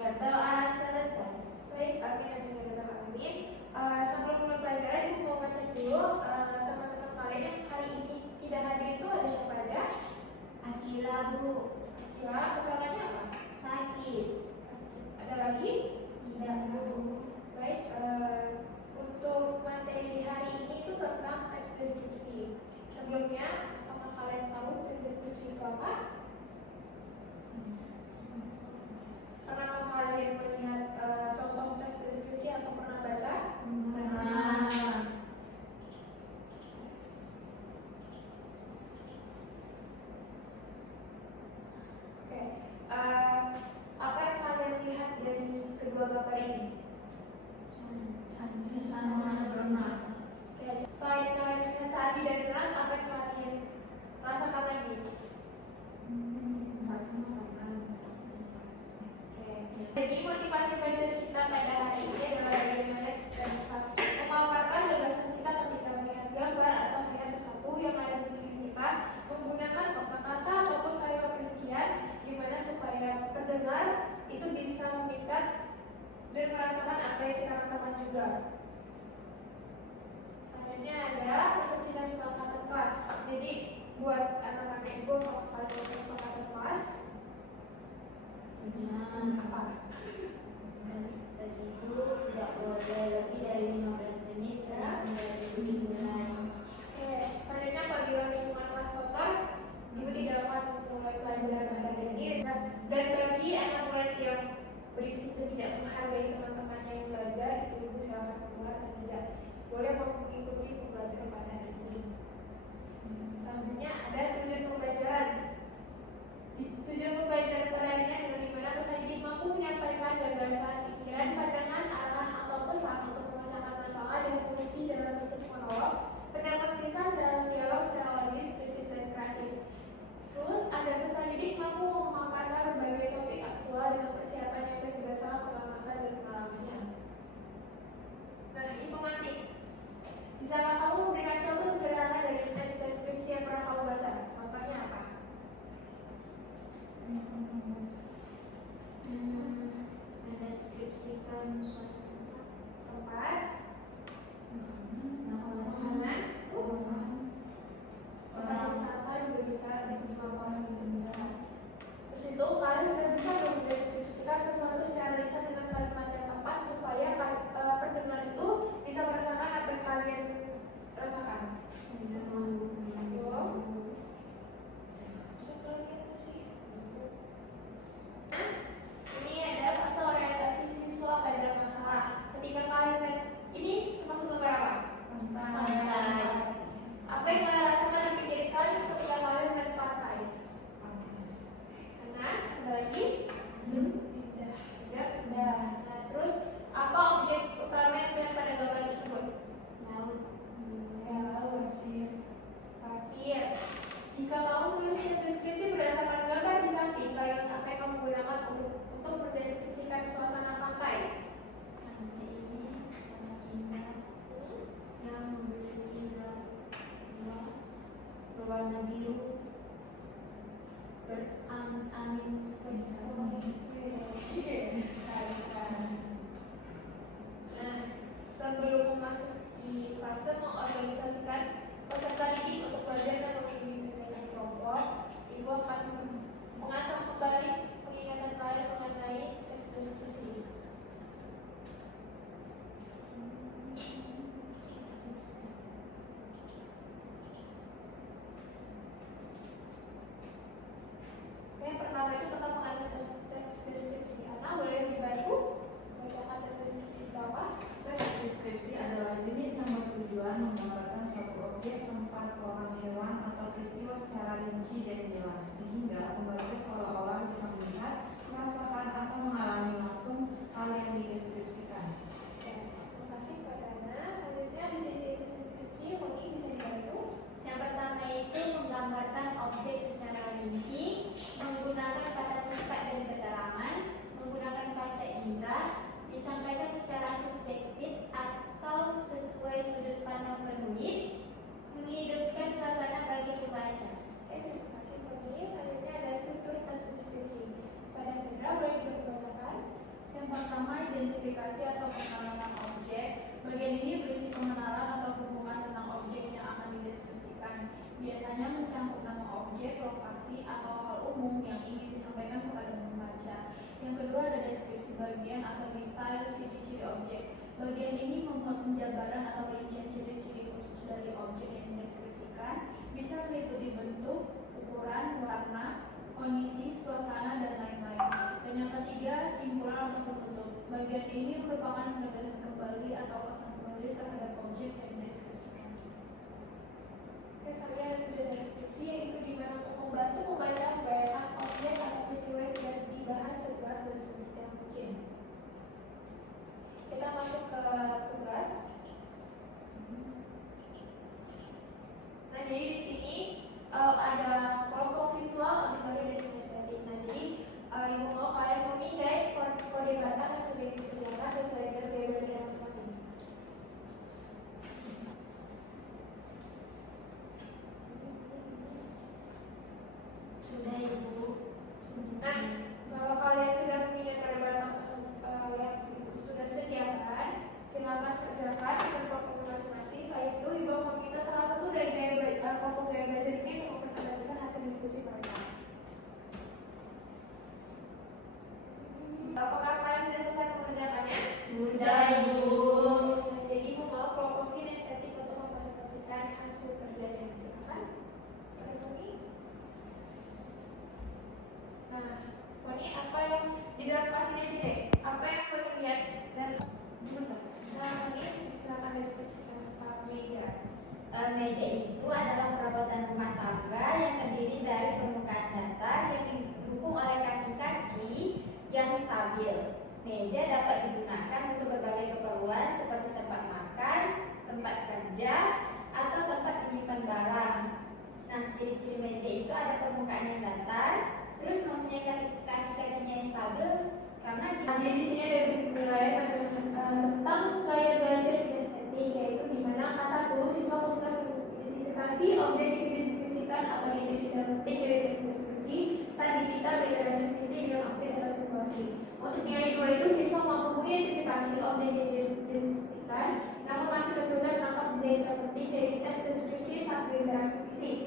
Berdoa selesai. Baik, amin ya rabbal alamin. Sebelum mulai pelajaran, ibu mau ngecek dulu teman-teman kalian yang hari ini tidak hadir itu ada siapa aja? Akila, Bu. Akila, keterangannya apa? Sakit. Ada lagi? Tidak, Bu. Baik, untuk materi hari ini itu tentang teks deskripsi. Sebelumnya, apakah kalian tahu teks deskripsi itu apa? Pernah kalian melihat contoh teks deskripsi atau pernah baca? Pernah. Oke, apa yang kalian lihat dari kedua gambar ini? Candi sama renang. Oke, selain kalian lihat candi dan renang, apa yang kalian rasakan lagi? Jadi motivasi belajar kita pada hari ini adalah bagaimana kita bisa memaparkan gagasan kita ketika melihat gambar atau melihat sesuatu yang ada di sekeliling kita menggunakan kosakata ataupun kalimat rincian, dimana supaya pendengar itu bisa memikat dan merasakan apa yang kita rasakan juga. Selanjutnya ada persepsi dan kesepakatan kelas. Jadi buat anak-anak ibu kalau kalian mau kesepakatan kelas, apa? Ibu tidak boleh lebih dari 15 menit setelah dimulai. Oke, selanjutnya apabila lingkungan kelas kotor, ibu tidak akan mulai pelajaran hari ini. Dan bagi anak murid yang berisiko tidak menghargai teman-temannya yang belajar, itu ibu silakan keluar dan tidak boleh mengikuti pembelajaran pada hari ini. Selanjutnya ada tujuan pembelajaran. Tujuan pembelajaran pada hari ini adalah dimana peserta didik mampu menyampaikan gagasan, pikiran, pandangan, arah atau pesan untuk memecahkan masalah dan solusi dalam bentuk monolog, pendapat lisan dalam dialog secara logis, kritis dan kreatif. Terus ada peserta didik mampu memaparkan berbagai topik aktual dengan persiapan yang baik berdasarkan pengalaman dan pengalamannya. Nah, ini pemantik. Bisakah kamu memberikan contoh sederhana dari teks deskripsi yang pernah kamu baca? Contohnya apa? Mendeskripsikan suatu Tempat, makanan, tempat wisata juga bisa, orang juga bisa. Terus itu kalian sudah bisa mendeskripsikan sesuatu secara lisan dengan kalimat yang tepat supaya pendengar itu bisa merasakan apa yang kalian rasakan. Ini ada fase orientasi siswa pada masalah. Ketika kalian ini termasuk gambar apa? pantai, Apa yang kalian rasakan dan pikirkan ketika kalian melihat pantai? Panas, ada lagi? Indah. Nah, terus apa objek utama yang terlihat pada gambar tersebut? laut, Laut, pasir. Jika kamu menulis deskripsi berdasarkan gambar di samping, kalimat apa yang kamu gunakan untuk mendeskripsikan suasana pantai? pantai ini sangat indah yang memiliki laut luas berwarna biru berangin seperti Nah, sebelum memasuki fase mengorganisasikan peserta didik untuk belajar dan membimbing dengan kelompok, ibu akan mengasah kembali pengingatan kalian mengenai teks deskripsi. Yang pertama itu tentang pengertian teks deskripsi. Karena boleh dibantu bacakan teks deskripsi itu apa? Teks deskripsi adalah jenis yang bertujuan menggambarkan suatu objek, tempat, orang, hewan, atau peristiwa secara rinci dan jelas sehingga pembaca seolah-olah bisa melihat, merasakan, atau mengalami langsung hal yang dideskripsikan. Oke, terima kasih kepada Ana. Selanjutnya di sesi deskripsi, Moni bisa dibantu. Yang pertama itu menggambarkan objek secara rinci, menggunakan kata singkat dan keterangan, menggunakan panca indera, disampaikan secara subjektif atau sesuai sudut pandang penulis, menghidupkan suasana bagi pembaca. Terima kasih Moni. biasanya mencangkup nama objek, lokasi, atau hal umum yang ingin disampaikan kepada pembaca. Yang kedua ada deskripsi bagian atau detail ciri-ciri objek. Bagian ini memuat penjabaran atau rincian ciri-ciri khusus dari objek yang dideskripsikan, bisa meliputi bentuk, ukuran, warna, kondisi, suasana, dan lain-lain. Dan yang ketiga, simpulan atau penutup. Bagian ini merupakan penegasan kembali atau pesan penulis terhadap objek yang dideskripsikan. Oke, saya sudah deskripsi, yaitu di mana untuk membantu membaca membayangkan objek atau peristiwa yang sudah dibahas sejelas dan sedetail mungkin. Kita masuk ke tugas. Nah, jadi di sini ada kelompok visual, auditori, dan kinestetik. Nah, jadi ibu mau kalian memindai kode batang yang sudah disediakan sesuai dengan gaya belajar masing-masing. Sudah Ibu. Nah, kalau kalian sudah memindai kode batang yang sudah sediakan, silakan kerjakan dengan kelompok masing-masing. Setelah itu, ibu akan meminta salah satu dari kelompok gaya belajar ini untuk mempresentasikan hasil diskusi mereka. Apakah kalian sudah selesai mengerjakannya? Sudah Ibu. Nah, jadi ibu mau kelompok kinestetik untuk mempresentasikan hasil kerjanya. Silakan. Foni. Nah, Foni, apa yang di dalam kelas ini aja deh? Apa yang kalian lihat dan nah, Foni silakan deskripsikan meja. Meja itu adalah perabotan rumah tangga yang terdiri dari permukaan datar yang didukung oleh kaki-kaki yang stabil. Meja dapat digunakan untuk berbagai keperluan seperti tempat makan, tempat kerja, atau tempat menyimpan barang. Nah, ciri-ciri meja itu ada permukaan yang datar, terus mempunyai kaki-kakinya yang stabil karena Jadi di sini ada penilaian tentang gaya belajar kinestetik, yaitu di mana K1 siswa mesti mengidentifikasi objek yang dideskripsikan atau yang tidak penting dari teks deskripsi saat diminta belajar deskripsi dengan objek atau situasi. Untuk nilai 2 itu siswa mampu mengidentifikasi objek yang dideskripsikan, namun masih kesulitan menangkap benda yang terpenting dari teks deskripsi saat berinteraksi fisik.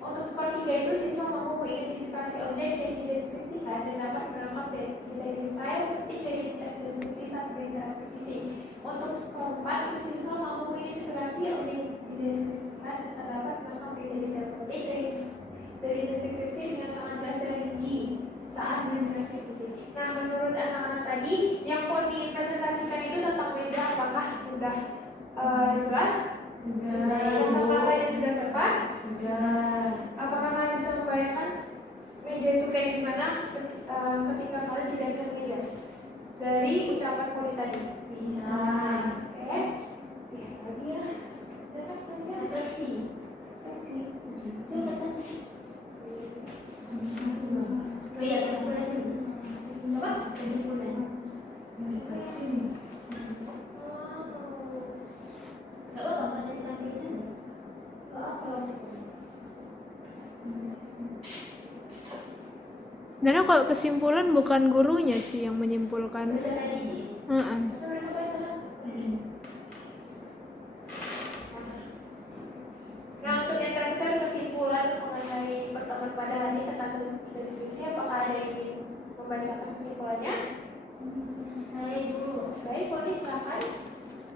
Untuk skor 3 itu siswa mampu mengidentifikasi objek yang dideskripsikan dan dapat menangkap detail penting dari teks deskripsi saat berinteraksi fisik. Untuk skor 4 itu siswa mampu mengidentifikasi objek yang dideskripsikan serta dapat menangkap detail penting dari deskripsi dengan sangat jelas dan rinci saat berinteraksi fisik. Nah, menurut anak-anak tadi yang Foni presentasikan itu tentang meja, apakah sudah jelas? Sudah. Kata-katanya sudah tepat? Sudah. Apakah kalian bisa membayangkan meja itu kayak gimana ketika kalian tidak melihat meja? Dari ucapan Foni tadi. bisa. Oke. Ya, tadi ya. Versi. Itu kata. Oh iya, kesimpulan dulu. Apa? Kesimpulan. Gak apa-apa, saya tampilin aja. Sebenarnya kalau kesimpulan bukan gurunya sih yang menyimpulkan. Udah tadi nih. Heeh. Nah, untuk yang terakhir kesimpulan mengenai pertemuan pada hari tentang deskripsi, apakah ada yang ingin membacakan kesimpulannya? Saya dulu. Baik, Foni silakan.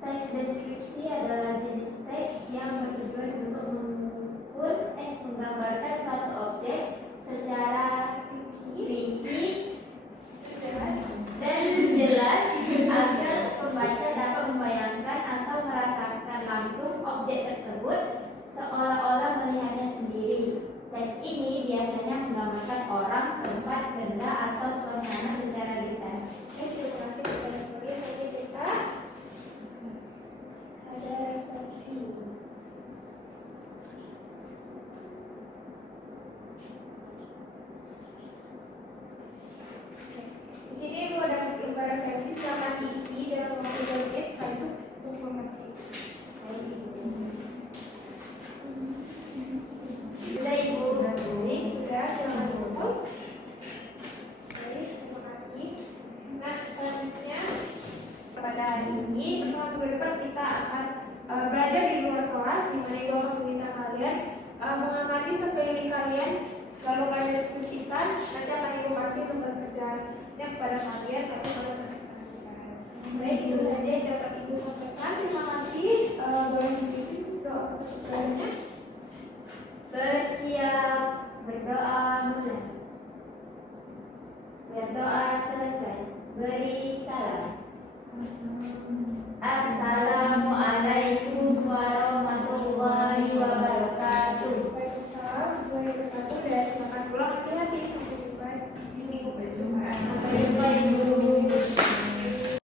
Teks deskripsi adalah jenis teks yang bertujuan untuk menggambarkan suatu objek secara rinci dan jelas agar pembaca dapat membayangkan atau merasakan langsung objek tersebut seolah-olah melihatnya sendiri. Teks ini biasanya menggambarkan orang, tempat, benda, atau suasana secara detail. Terima kasih kepada Foni. Selanjutnya kita ada refleksi. Di sini ibu ada lembar refleksi, silakan diisi dalam waktu 2 menit. Setelah itu untuk mengerti. Sudah Ibu. Baik, sudah, silakan ditutup. Baik, terima kasih. Nah, selanjutnya pada hari ini pertemuan minggu depan kita akan belajar di luar kelas, di mana ibu akan meminta kalian mengamati sekeliling kalian, lalu kalian deskripsikan, nanti akan ibu kasih tempat kerjanya kepada kalian, lalu kalian presentasikan. Baik, itu saja yang dapat ibu sampaikan. Terima kasih. Boleh dipimpin doa pertanyaan. Bersiap, berdoa mulai. Berdoa selesai, beri salam. Assalamualaikum